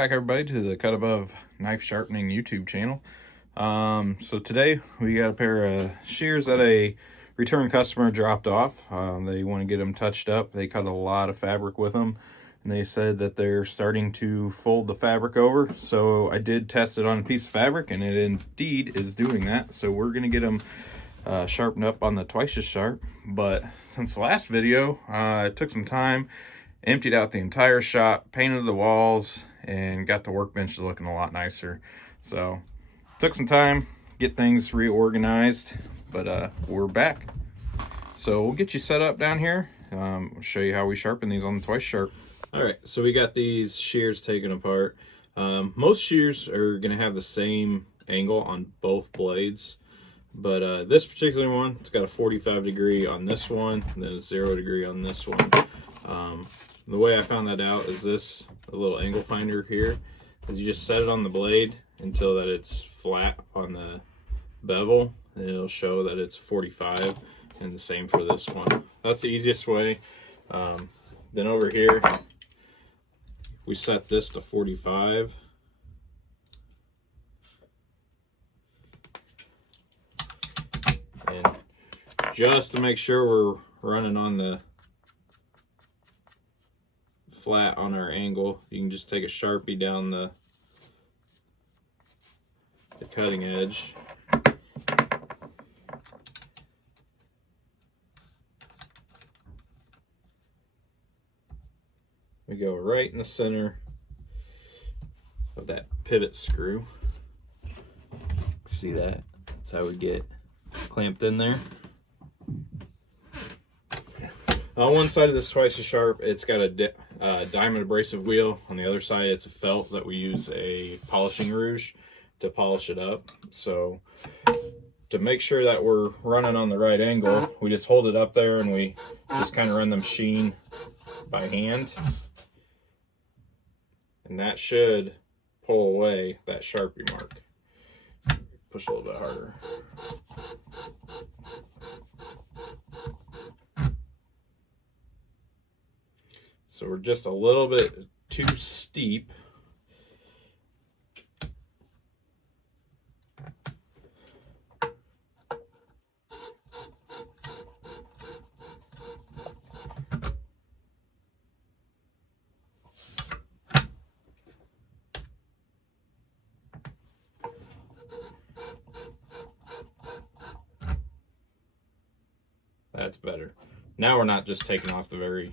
back, everybody, to the Cut Above Knife Sharpening YouTube channel. So today we got a pair of shears that a return customer dropped off. They want to get them touched up. They cut a lot of fabric with them, and they said that they're starting to fold the fabric over. So I did test it on a piece of fabric, and it indeed is doing that. So we're going to get them sharpened up on the twice as sharp. But since the last video, it took some time, emptied out the entire shop, painted the walls, and got the workbench looking a lot nicer. So took some time, get things reorganized, but we're back. So we'll get you set up down here. I'll show you how we sharpen these on the twice sharp. All right, so we got these shears taken apart. Most shears are gonna have the same angle on both blades, but this particular one, it's got a 45 degree on this one, and then a 0 degree on this one. The way I found that out is this, a little angle finder here, is you just set it on the blade until that it's flat on the bevel, and it'll show that it's 45, and the same for this one. That's the easiest way. Then over here, we set this to 45. And just to make sure we're running on the flat on our angle, you can just take a Sharpie down the cutting edge. We go right in the center of that pivot screw. See that? That's how we get clamped in there. On one side of this twice as sharp, it's got a diamond abrasive wheel. On the other side, it's a felt that we use a polishing rouge to polish it up. So to make sure that we're running on the right angle, we just hold it up there and we just kind of run the machine by hand. And that should pull away that Sharpie mark. Push a little bit harder. So we're just a little bit too steep. That's better. Now we're not just taking off the very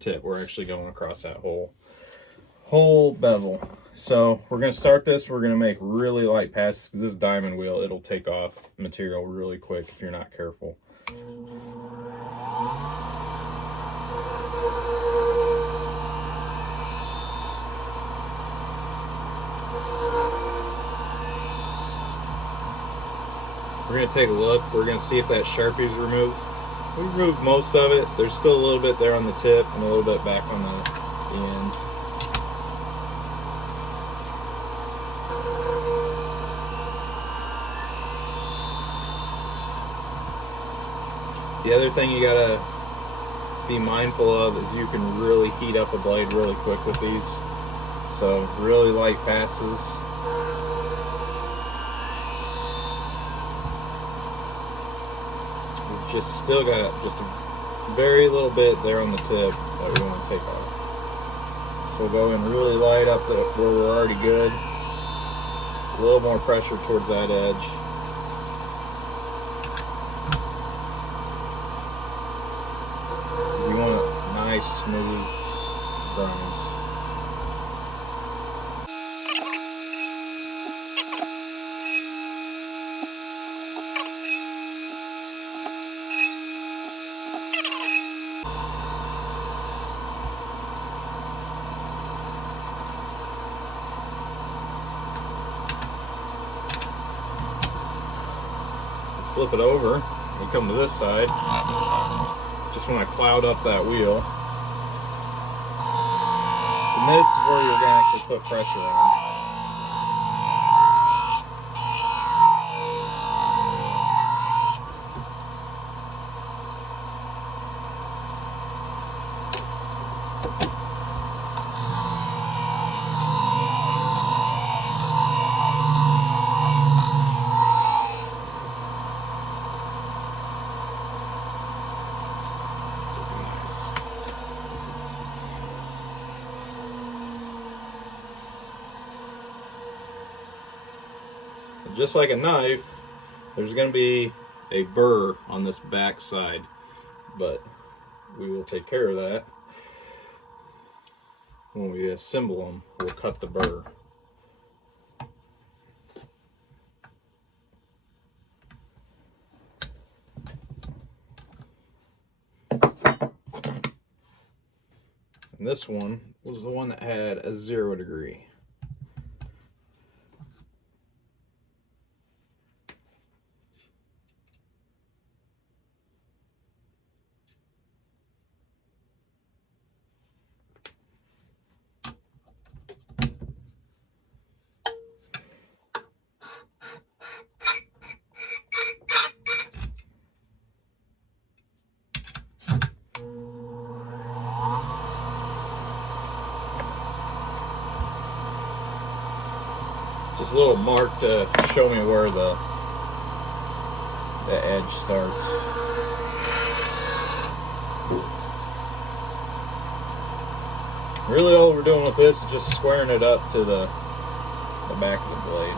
tip, we're actually going across that whole bevel. So we're going to start this. We're going to make really light passes because this diamond wheel, it'll take off material really quick if you're not careful. We're going to take a look. We're going to see if that Sharpie's removed. We removed most of it. There's still a little bit there on the tip and a little bit back on the end. The other thing you gotta be mindful of is you can really heat up a blade really quick with these. So really light passes. Just still got just a very little bit there on the tip that we want to take off. So we'll go in really light up where we're already good. A little more pressure towards that edge. You want a nice smooth grinds. Flip it over, we come to this side, just want to cloud up that wheel. And this is where you're going to actually put pressure on. just like a knife, there's going to be a burr on this back side, but we will take care of that. When we assemble them, we'll cut the burr. And this one was the one that had a 0 degree. Just a little mark to show me where the edge starts. Really all we're doing with this is just squaring it up to the back of the blade.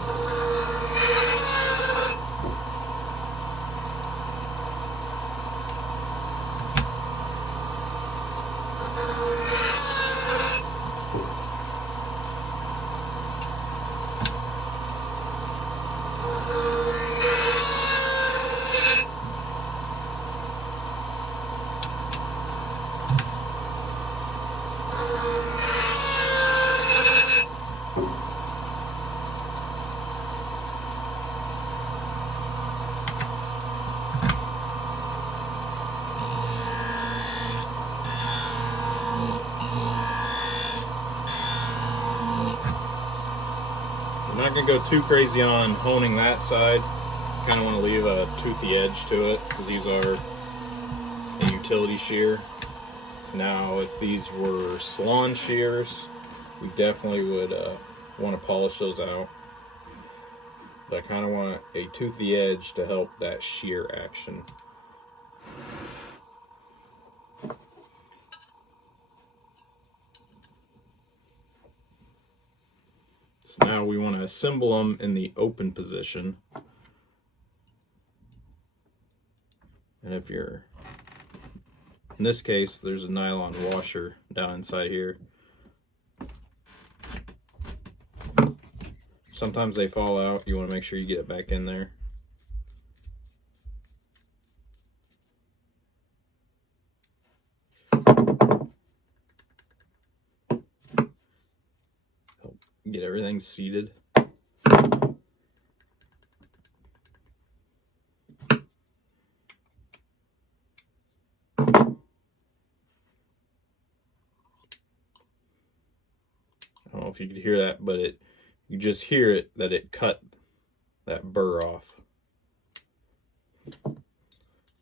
I'm not going to go too crazy on honing that side. Kind of want to leave a toothy edge to it because these are a utility shear. Now if these were salon shears, we definitely would want to polish those out. But I kind of want a toothy edge to help that shear action. Now we want to assemble them in the open position. And if you're, in this case, there's a nylon washer down inside here. Sometimes they fall out. You want to make sure you get it back in there. Get everything seated. I don't know if you could hear that, but you just hear it that it cut that burr off.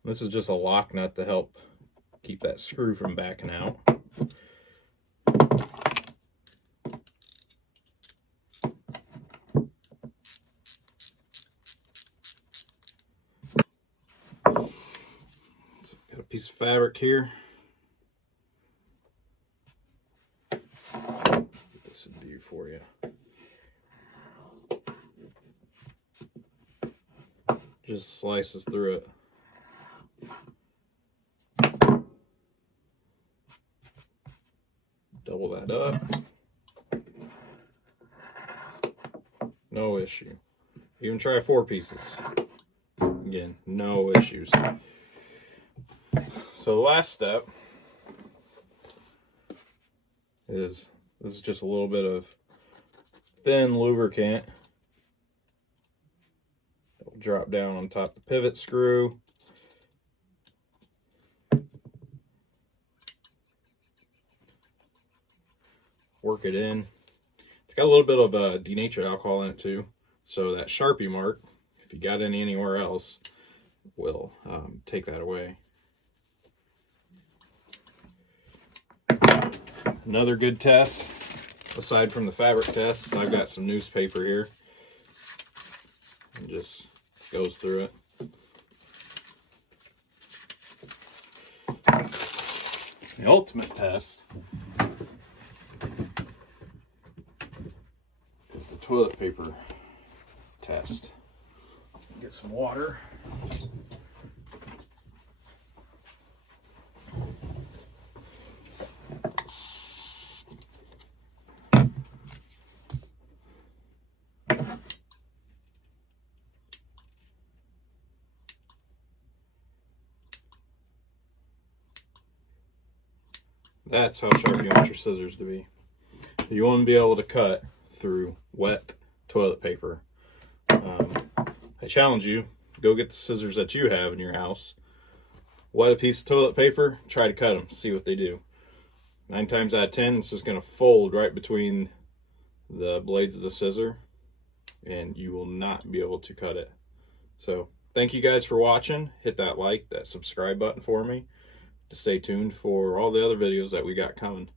This is just a lock nut to help keep that screw from backing out. Got a piece of fabric here. Get this in view for you. Just slices through it. Double that up. No issue. Even try 4 pieces. Again, no issues. So the last step is, this is just a little bit of thin lubricant that will drop down on top of the pivot screw. Work it in. It's got a little bit of denatured alcohol in it too, so that Sharpie mark, if you got any anywhere else, will take that away. Another good test, aside from the fabric test, I've got some newspaper here. And just goes through it. The ultimate test is the toilet paper test. get some water. That's how sharp you want your scissors to be. You want to be able to cut through wet toilet paper. I challenge you, go get the scissors that you have in your house, wet a piece of toilet paper, try to cut them, see what they do. 9 times out of 10, it's just going to fold right between the blades of the scissor, and you will not be able to cut it. So thank you guys for watching. Hit that like, that subscribe button for me to stay tuned for all the other videos that we got coming.